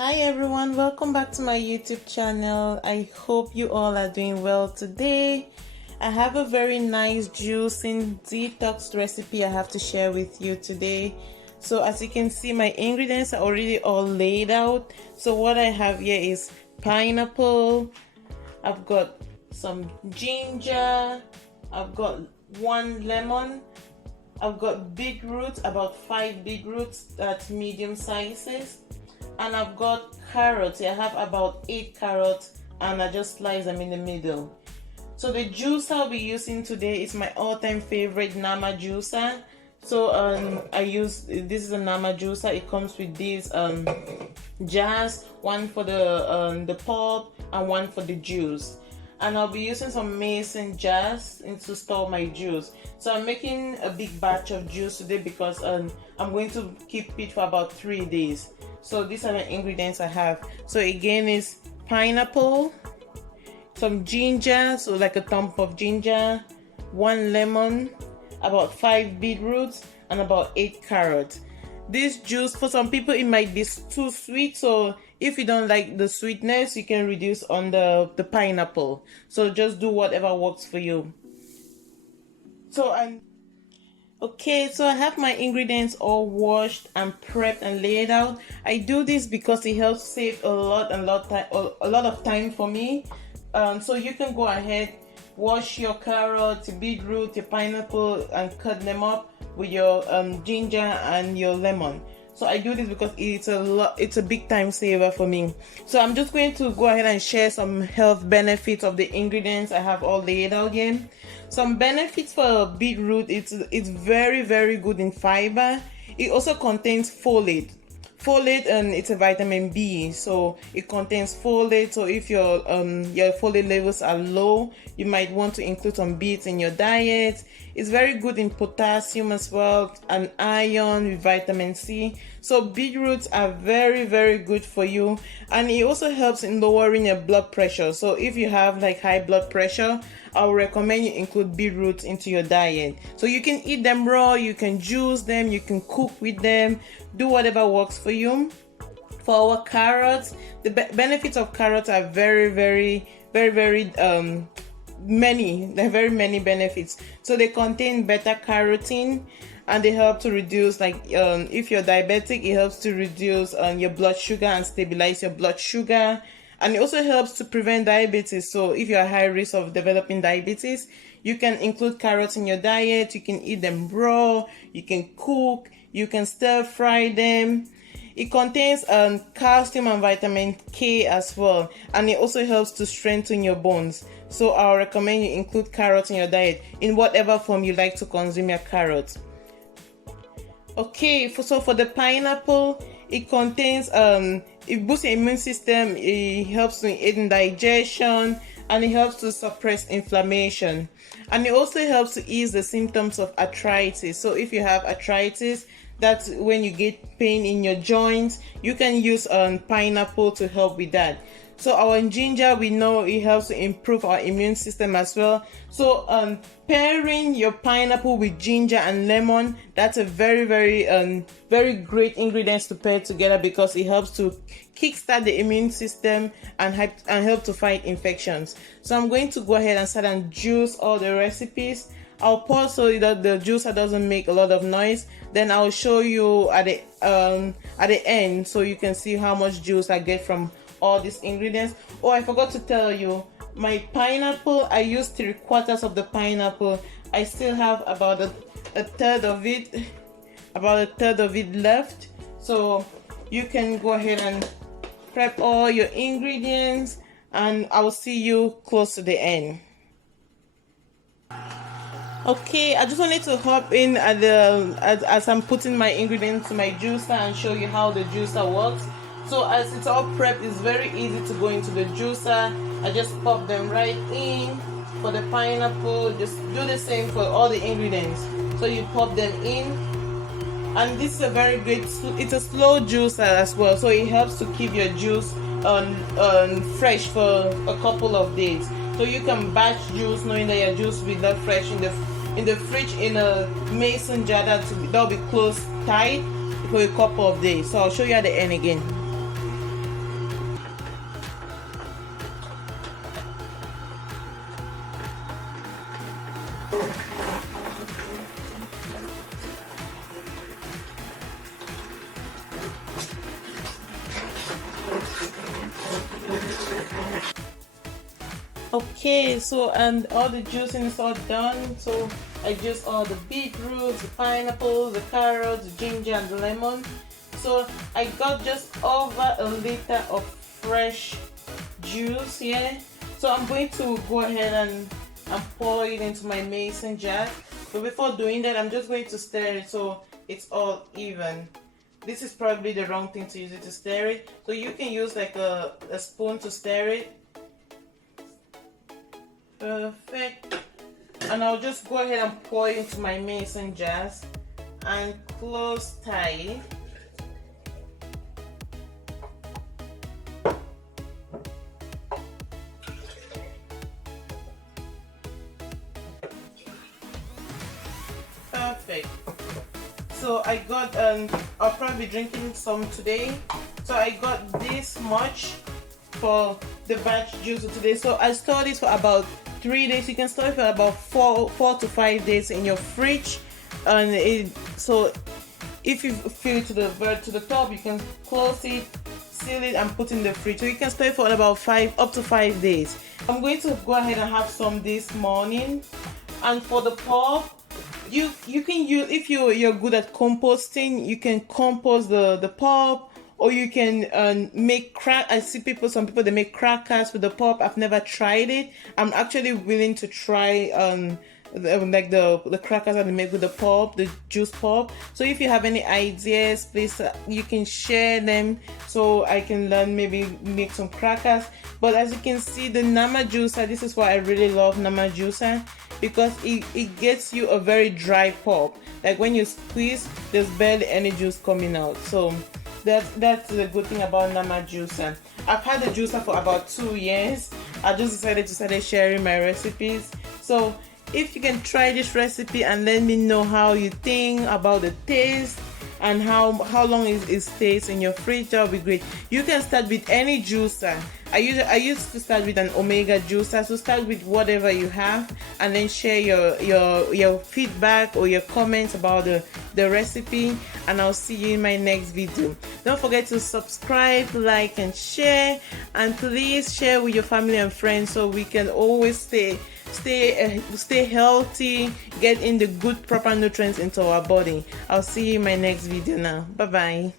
Hi everyone, welcome back to my YouTube channel. I hope you all are doing well today. I have a very nice juicing detox recipe I have to share with you today. So as you can see, my ingredients are already all laid out. So what I have here is pineapple, I've got some ginger, I've got 1 lemon, I've got beetroot, about 5 beetroots, that's medium sizes, and I've got carrots. I have about 8 carrots and I just slice them in the middle. So the juice I'll be using today is my all-time favorite Nama juicer. So this is a Nama juicer. It comes with these jars, one for the pulp and one for the juice. And I'll be using some mason jars to store my juice. So I'm making a big batch of juice today because I'm going to keep it for about 3 days. So these are the ingredients I have. So again, is pineapple, some ginger, so like a thumb of ginger, 1 lemon, about 5 beetroots, and about 8 carrots. This juice, for some people it might be too sweet, so if you don't like the sweetness, you can reduce on the pineapple. So just do whatever works for you. So I have my ingredients all washed and prepped and laid out. I do this because it helps save a lot of time for me. So you can go ahead, wash your carrots, your beetroot, your pineapple, and cut them up with your ginger and your lemon. So I do this because it's a big time saver for me. So I'm just going to go ahead and share some health benefits of the ingredients I have all laid out here. Some benefits for beetroot: it's very, very good in fiber. It also contains folate. And it's a vitamin B, so it contains folate. So if your folate levels are low, you might want to include some beets in your diet. It's very good in potassium as well, and iron with vitamin C. So beetroots are very, very good for you, and it also helps in lowering your blood pressure. So if you have like high blood pressure, I would recommend you include beetroots into your diet. So you can eat them raw, you can juice them, you can cook with them, do whatever works for you. For our carrots, the benefits of carrots are very, many. There are very many benefits. So they contain beta carotene, and they help to reduce, if you're diabetic, it helps to reduce your blood sugar and stabilize your blood sugar. And it also helps to prevent diabetes. So if you're at high risk of developing diabetes, you can include carrots in your diet. You can eat them raw, you can cook, you can stir fry them. It contains calcium and vitamin K as well, and it also helps to strengthen your bones. So I'll recommend you include carrots in your diet in whatever form you like to consume your carrots. Okay, for the pineapple, it contains it boosts your immune system, it helps to aid in digestion, and it helps to suppress inflammation. And it also helps to ease the symptoms of arthritis. So if you have arthritis, that's when you get pain in your joints, you can use pineapple to help with that. So our ginger, we know it helps to improve our immune system as well. So pairing your pineapple with ginger and lemon, that's a very great ingredients to pair together, because it helps to kickstart the immune system and help to fight infections. So I'm going to go ahead and start and juice all the recipes. I'll pause so that the juicer doesn't make a lot of noise. Then I'll show you at the end, so you can see how much juice I get from all these ingredients. Oh, I forgot to tell you, my pineapple, I used 3/4 of the pineapple. I still have about a third of it left. So you can go ahead and prep all your ingredients, and I'll see you close to the end. Okay, I just wanted to hop in as I'm putting my ingredients to my juicer and show you how the juicer works. So as it's all prepped, it's very easy to go into the juicer. I just pop them right in. For the pineapple, just do the same for all the ingredients. So you pop them in, and this is a very great, it's a slow juicer as well, so it helps to keep your juice fresh for a couple of days. So you can batch juice knowing that your juice will be not fresh in the fridge in a mason jar that'll be closed tight for a couple of days. So I'll show you at the end again. Okay, so and all the juicing is all done. So I juice all the beetroots, the pineapple, the carrots, the ginger, and the lemon. So I got just over a liter of fresh juice here. So I'm going to go ahead and pour it into my mason jar. But before doing that, I'm just going to stir it so it's all even. This is probably the wrong thing to use it to stir it. So you can use like a spoon to stir it. Perfect. And I'll just go ahead and pour it into my mason jars and close tight. Perfect. So I got I'll probably be drinking some today. So I got this much for the batch juice today. So I store this for about 3 days. You can store it for about four to 5 days in your fridge, and so if you fill it to the top, you can close it, seal it, and put in the fridge. So you can store it for about up to 5 days. I'm going to go ahead and have some this morning. And for the pulp, you can use, if you're good at composting, you can compost the pulp, or you can make I see some people they make crackers with the pulp. I've never tried it. I'm actually willing to try like the crackers that they make with the pulp, the juice pulp. So if you have any ideas, please you can share them so I can learn, maybe make some crackers. But as you can see, the Nama juicer, this is why I really love Nama juicer, because it gets you a very dry pulp. Like when you squeeze, there's barely any juice coming out. So that's the good thing about Nama juicer. I've had the juicer for about 2 years. I just decided to start sharing my recipes. So if you can try this recipe and let me know how you think about the taste and how long it stays in your fridge, that would be great. You can start with any juicer. I used to start with an omega juicer. So start with whatever you have and then share your feedback or your comments about the recipe, and I'll see you in my next video. Don't forget to subscribe, like, and share, and please share with your family and friends so we can always stay healthy, get in the good proper nutrients into our body. I'll see you in my next video now. Bye bye.